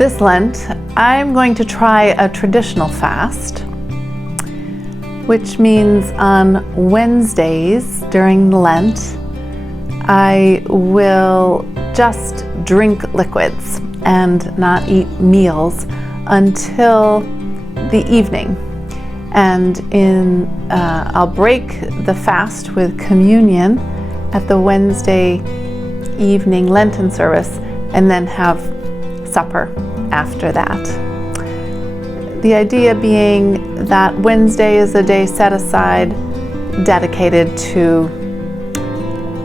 This Lent, I'm going to try a traditional fast, which means on Wednesdays during Lent, I will just drink liquids and not eat meals until the evening. And I'll break the fast with communion at the Wednesday evening Lenten service and then have supper after that. The idea being that Wednesday is a day set aside dedicated to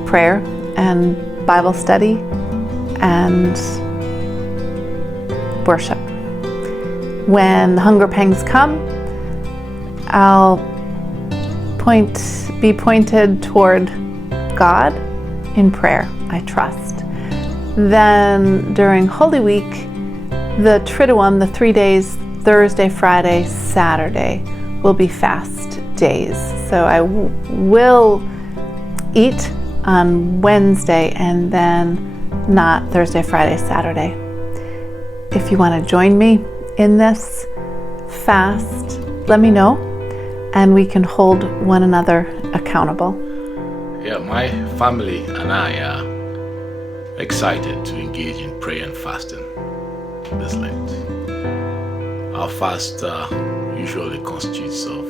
prayer and Bible study and worship. When the hunger pangs come, I'll be pointed toward God in prayer, I trust. Then during Holy Week, the Triduum, the 3 days, Thursday, Friday, Saturday, will be fast days. So I will eat on Wednesday and then not Thursday, Friday, Saturday. If you want to join me in this fast, let me know and we can hold one another accountable. Yeah, my family and I are excited to engage in prayer and fasting this Lent. Our fast usually constitutes of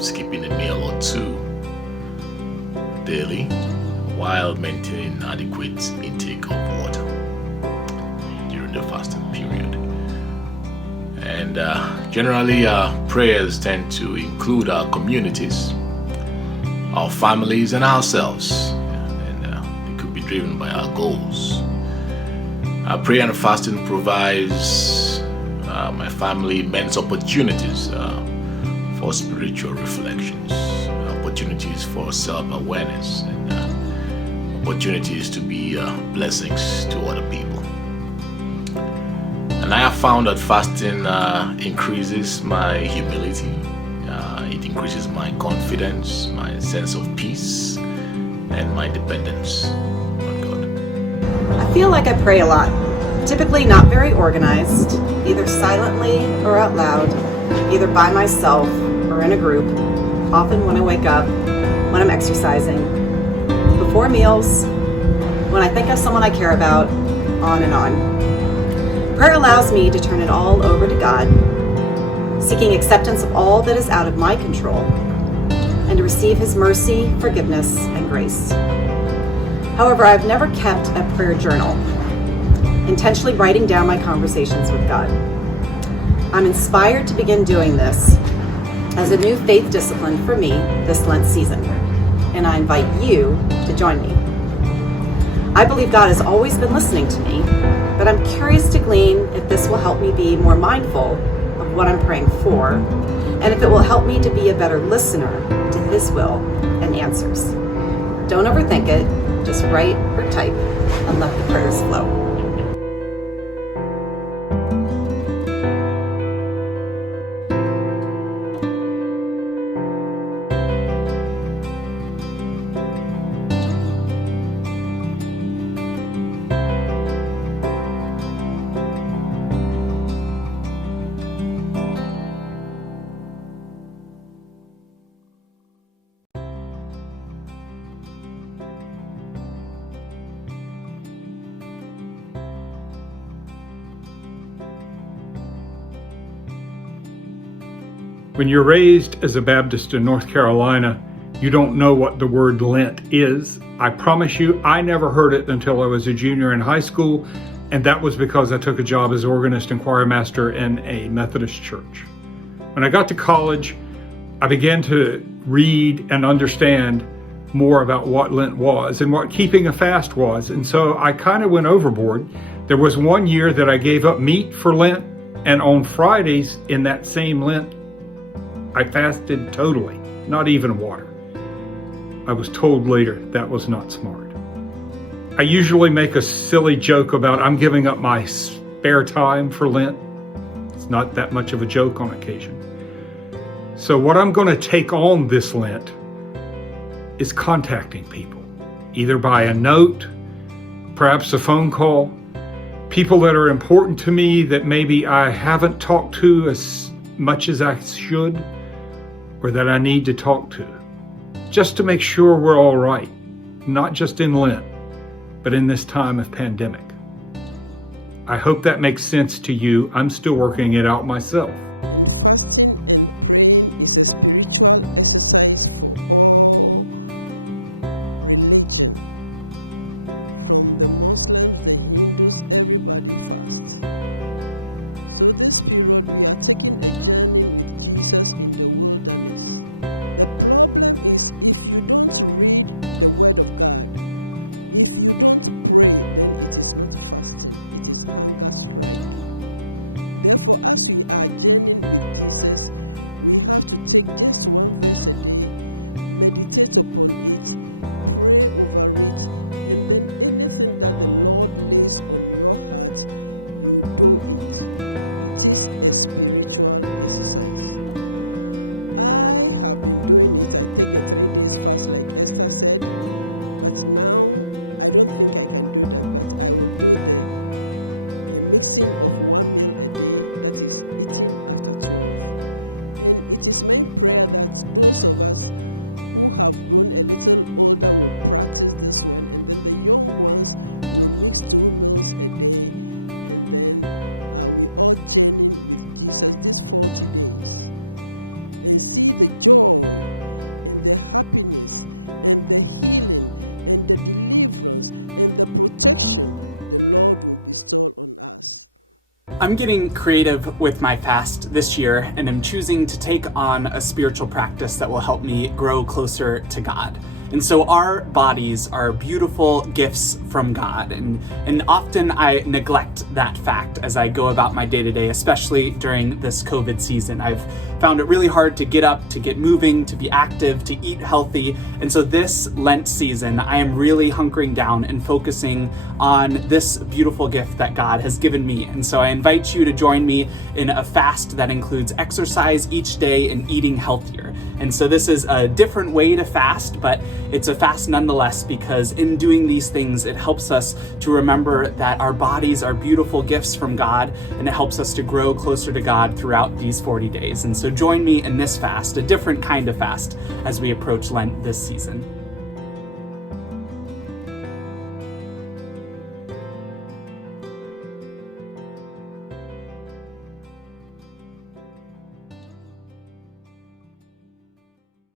skipping a meal or two daily while maintaining adequate intake of water during the fasting period. And generally our prayers tend to include our communities, our families and ourselves, and it could be driven by our goals. Our prayer and fasting provides my family immense opportunities for spiritual reflections, opportunities for self-awareness, and opportunities to be blessings to other people. And I have found that fasting increases my humility, it increases my confidence, my sense of peace, and my dependence on God. I feel like I pray a lot, typically not very organized, either silently or out loud, either by myself or in a group, often when I wake up, when I'm exercising, before meals, when I think of someone I care about, on and on. Prayer allows me to turn it all over to God, seeking acceptance of all that is out of my control, and to receive His mercy, forgiveness, and grace. However, I've never kept a prayer journal, intentionally writing down my conversations with God. I'm inspired to begin doing this as a new faith discipline for me this Lent season, and I invite you to join me. I believe God has always been listening to me, but I'm curious to glean if this will help me be more mindful of what I'm praying for, and if it will help me to be a better listener to His will and answers. Don't overthink it, just write or type and let the prayers flow. When you're raised as a Baptist in North Carolina, you don't know what the word Lent is. I promise you, I never heard it until I was a junior in high school, and that was because I took a job as organist and choir master in a Methodist church. When I got to college, I began to read and understand more about what Lent was and what keeping a fast was, and so I kind of went overboard. There was one year that I gave up meat for Lent, and on Fridays in that same Lent, I fasted totally, not even water. I was told later that was not smart. I usually make a silly joke about I'm giving up my spare time for Lent. It's not that much of a joke on occasion. So what I'm going to take on this Lent is contacting people, either by a note, perhaps a phone call, people that are important to me that maybe I haven't talked to as much as I should, or that I need to talk to, just to make sure we're all right, not just in Lent, but in this time of pandemic. I hope that makes sense to you. I'm still working it out myself. I'm getting creative with my fast this year, and I'm choosing to take on a spiritual practice that will help me grow closer to God. And so our bodies are beautiful gifts from God, and often I neglect that fact as I go about my day-to-day, especially during this COVID season. I've found it really hard to get up, to get moving, to be active, to eat healthy. And so this Lent season, I am really hunkering down and focusing on this beautiful gift that God has given me. And so I invite you to join me in a fast that includes exercise each day and eating healthier. And so this is a different way to fast, but it's a fast nonetheless, because in doing these things, it helps us to remember that our bodies are beautiful gifts from God, and it helps us to grow closer to God throughout these 40 days. And so join me in this fast, a different kind of fast, as we approach Lent this season.